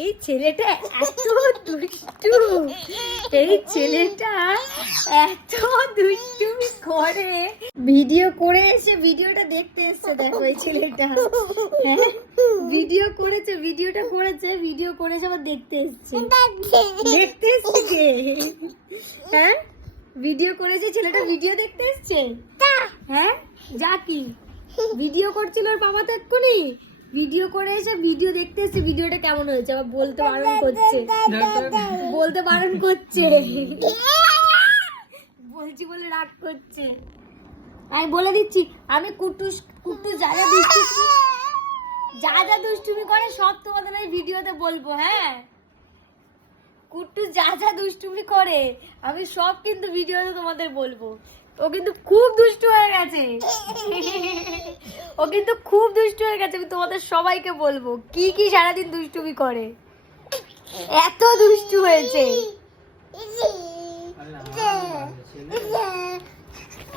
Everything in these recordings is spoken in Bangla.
এই ছেলেটা এত দুষ্টু। এই ছেলেটা এত দুষ্টুমি করে। ভিডিও করে এসে ভিডিওটা দেখতে এসছে দেখো এই ছেলেটা। হ্যাঁ ভিডিও করেছে ভিডিওটা করেছে ভিডিও করে আবার দেখতে এসছে। দেখতে এসছে কে হ্যাঁ ভিডিও করেছে ছেলেটা ভিডিও দেখতে এসছে? হ্যাঁ যা কি। ভিডিও করছিল ওর বাবা তো এক্ষুনি। ভিডিও করে এসে ভিডিও দেখতে এসে ভিডিওটা কেমন হয়েছে? আবার বলতে বারণ করছে। বলতে বারণ করছে। বলছি বলে রাগ করছে। আমি বলে দিচ্ছি, আমি কুটুস কুটুস যা যা দুষ্টুমি, যা যা দুষ্টুমি করে সব তোমাদের এই ভিডিওতে বলব হ্যাঁ? কুট্টু যা যা দুষ্টুমি করে, আমি সব কিন্তু ভিডিওতে তোমাদের বলব। ও কিন্তু খুব দুষ্টু হয়ে গেছে। ও কিন্তু খুব দুষ্টু হয়ে গেছে, আমি তোমাদের সবাইকে বলব। কি কি সারাদিন দুষ্টুমি করে? এত দুষ্টু হয়েছে।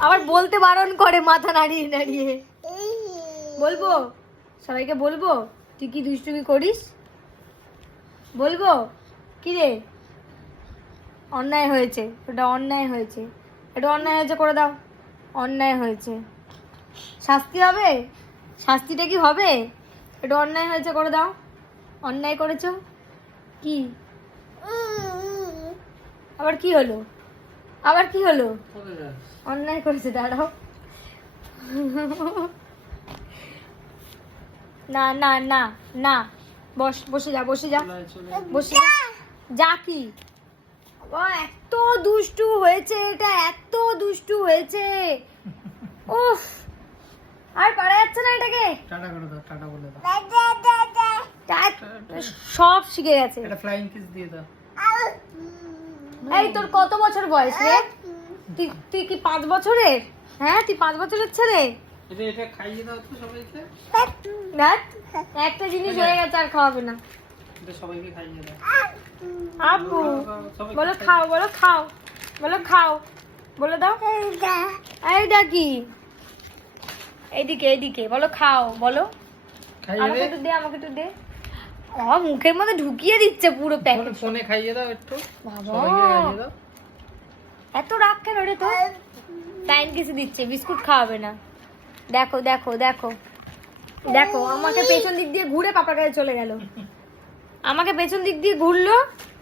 আবার বলতে বারণ করে মাথা নাড়িয়ে নাড়িয়ে। বলব? সবাইকে বলব? তুই কি দুষ্টুমি করিস? বলব? কি রে? অন্যায় হয়েছে। ওটা অন্যায় হয়েছে। এটা অন্যায় হয়েছে, করে দাও। অন্যায় হয়েছে। শাস্তি হবে? শাস্তিটা কি হবে? এটা অন্যায় হয়েছে করে দাও। অন্যায় করেছ? কি? আবার কি হলো? আবার কি হলো? অন্যায় করেছে দাঁড়াও। না না না না। বস বসে যা বসে যা। বসে যা। যা কি? বাবা, এত দুষ্টু হয়েছে এটা এত দুষ্টু হয়েছে। উফ। আর পারা যাচ্ছে না এটাকে? টাটা করে দাও টাটা বলে দাও। সব শিখে গেছে। এটা ফ্লাইং কিস দিয়ে দাও। এই তোর কত বছর বয়স রে? তুই তুই কি পাঁচ বছরের? হ্যাঁ তুই পাঁচ বছরের ছেলে? এটা এটা খাইয়ে দাও তো সবাইকে। একটা জিনিস হয়ে গেছে আর খাওয়াবে না। সবাইকে খাইয়ে দাও। আপু বলো খাও বলো খাও বলো খাও। বলে দাও। এই দেখি। এইদিকে এইদিকে বলো খাও বলো। আমাকে একটু দে আমাকে একটু দে। আমার মুখের মধ্যে ঢুকিয়ে দিচ্ছে পুরো প্যাকেট ফোনে- খাইয়ে দাও একটু। বাবা। এত রাগ কেন রে তো টাইম কিছু দিচ্ছে? বিস্কুট খাওয়াবে না। দেখো দেখো দেখো। দেখো আমাকে পেছন দিক দিয়ে ঘুরে পাপার কাছে চলে গেল। আমাকে পেছন দিক দিয়ে ঘুরলো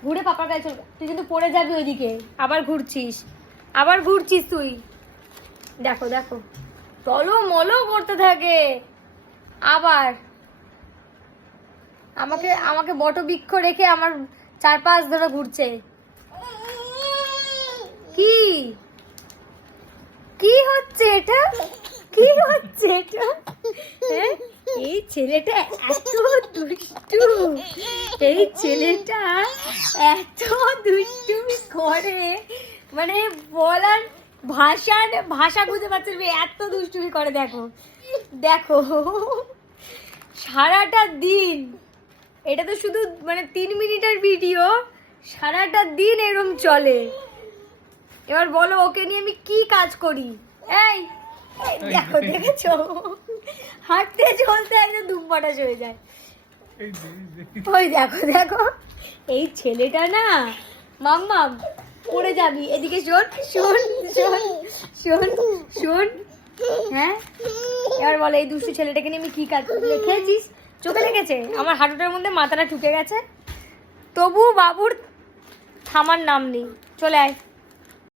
ঘুরে পাপার কাছে চলে তুই কিন্তু পড়ে যাবি ওইদিকে। আবার ঘুরছিস। আবার ঘুরছিস তুই। দেখো দেখো। চলো মলো করতে থাকে। আবার আমাকে আমাকে বট বৃক্ষ রেখে আমার চারপাশ ধরে ঘুরছে। কি? কি হচ্ছে এটা? কি হচ্ছে এটা? হ্যাঁ? এই ছেলেটা এত দুষ্টু। এই ছেলেটা এত দুষ্টুমি করে। মানে বলার ভাষা ভাষা বুঝে পারছে এত দুষ্টুমি করে দেখো। দেখো সারাটা দিন এটা তো শুধু মানে তিন মিনিটের ভিডিও সারাটা দিন এরম চলে। এবার বলো ওকে নিয়ে আমি কি কাজ করি? এই দেখো দেখেছ? হাঁটতে চলতে একদম দুম্বাটাস হয়ে যায়। ওই দেখো দেখো এই ছেলেটা না মাম্মাম পড়ে যাবি। এদিকে শোন শোন শোন শোন শোন। হ্যাঁ? এবার বলে, এই দুষ্টু ছেলেটাকে নিয়ে আমি কি কাজ দেখেছিস চোখে লেগেছে? আমার হাঁটুটার মধ্যে মাথাটা ঠুকে গেছে। তবু বাবুর থামার নাম নেই। চলে আয়।